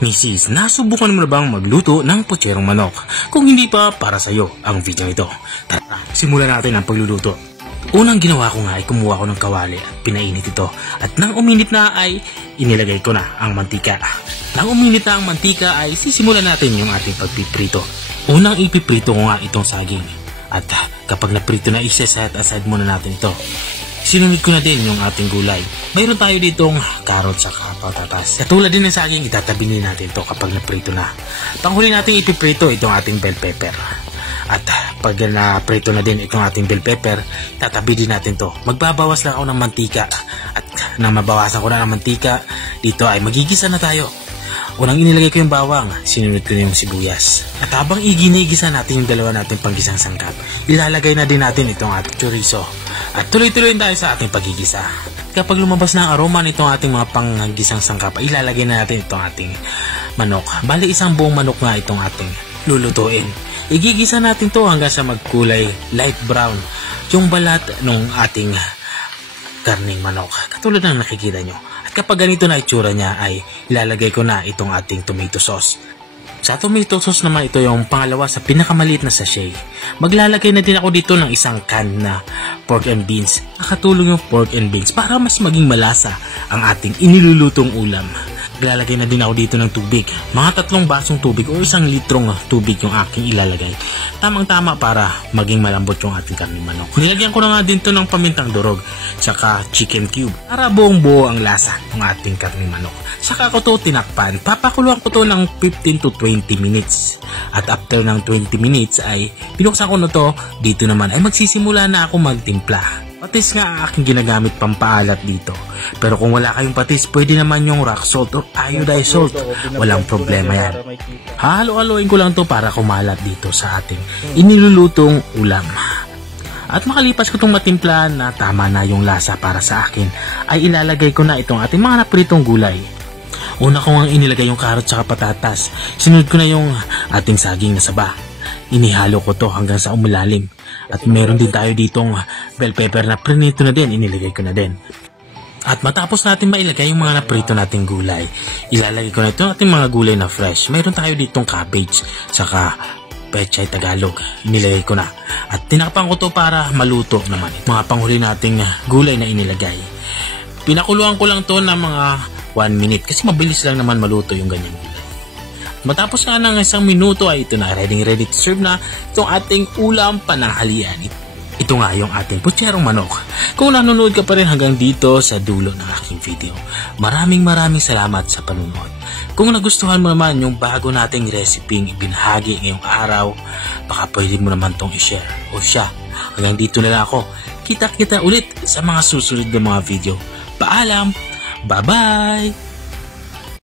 Misis, nasubukan mo na bang magluto ng putserong manok? Kung hindi pa, para sa'yo ang video nito. Tara, simulan natin ang pagluluto. Unang ginawa ko nga ay kumuha ko ng kawali at pinainit ito. At nang uminit na ay inilagay ko na ang mantika. Nang uminit na ang mantika ay sisimulan natin yung ating pagpiprito. Unang ipiprito ko nga itong saging. At kapag naprito na, isa-set aside muna natin ito. Sinunod ko na din yung ating gulay. Mayroon tayo ditong carrots at patatas. Katulad din ng saging, itatabi din natin ito kapag naprito na. Panghuli natin ipiprito itong ating bell pepper. At pag naprito na din itong ating bell pepper, tatabi din natin ito. Magbabawas lang ako ng mantika. At nang mabawasan ko na ng mantika, dito ay magigisa na tayo. Unang inilagay ko yung bawang, sinunod ko na yung sibuyas. At habang iginigisa natin yung dalawa natin panggisang sangkap, ilalagay na din natin itong ating chorizo. At tuloy-tuloy tayo sa ating pagigisa. Kapag lumabas na ang aroma nitong ating mga panggisang sangkap, ilalagay na natin itong ating manok. Bali, isang buong manok nga itong ating lulutuin. Igigisa natin to hanggang sa magkulay light brown yung balat ng ating karning manok. Katulad ng nakikita nyo. At kapag ganito na itsura niya ay ilalagay ko na itong ating tomato sauce. Sa tomato sauce naman, ito yung pangalawa sa pinakamaliit na sachet. Maglalagay na din ako dito ng isang can na pork and beans. Nakatulong yung pork and beans para mas maging malasa ang ating inilulutong ulam. Maglalagay na din ako dito ng tubig. Mga 3 basong tubig o 1 litrong tubig yung aking ilalagay. Tamang-tama para maging malambot yung ating karning manok. Nilagyan ko na nga din to ng pamintang durog, tsaka chicken cube para buong buo ang lasa ng ating karning manok. Saka ko to tinakpan. Papakuluan ko to ng 15 to 20 minutes. At after ng 20 minutes ay pinuksan ko na to. Dito naman ay magsisimula na ako magtimpla. Patis nga ang aking ginagamit pampaalat dito. Pero kung wala kayong patis, pwede naman yung rock salt o iodized salt. Walang problema yan. Halo-haloin ko lang to para kumalat dito sa ating inilulutong ulam. At makalipas ko itong matimpla na tama na yung lasa para sa akin, ay ilalagay ko na itong ating mga napritong gulay. Una ko nga inilagay yung carrots at patatas. Sinunod ko na yung ating saging na saba. Inihalo ko to hanggang sa umulalim. At meron din tayo ditong bell pepper na prinito na din, inilagay ko na din. At matapos natin mailagay yung mga naprito nating gulay, ilalagay ko na ito ating mga gulay na fresh. Meron tayo ditong cabbage, saka pechay Tagalog, inilagay ko na. At tinakpan ko to para maluto naman. Mga panghuli nating gulay na inilagay. Pinakuluan ko lang to ng mga 1 minute kasi mabilis lang naman maluto yung ganyan gulay. Matapos nga ng 1 minuto ay ito na, ready to serve na itong ating ulam pananghalian. Ito nga yung ating putserong manok. Kung nanonood ka pa rin hanggang dito sa dulo ng aking video, maraming salamat sa panunod. Kung nagustuhan mo naman yung bago nating reseping ibinahagi ngayong araw, baka pwede mo naman tong i-share. O siya, hanggang dito na lang ako. Kita ulit sa mga susunod na mga video. Paalam! Bye-bye!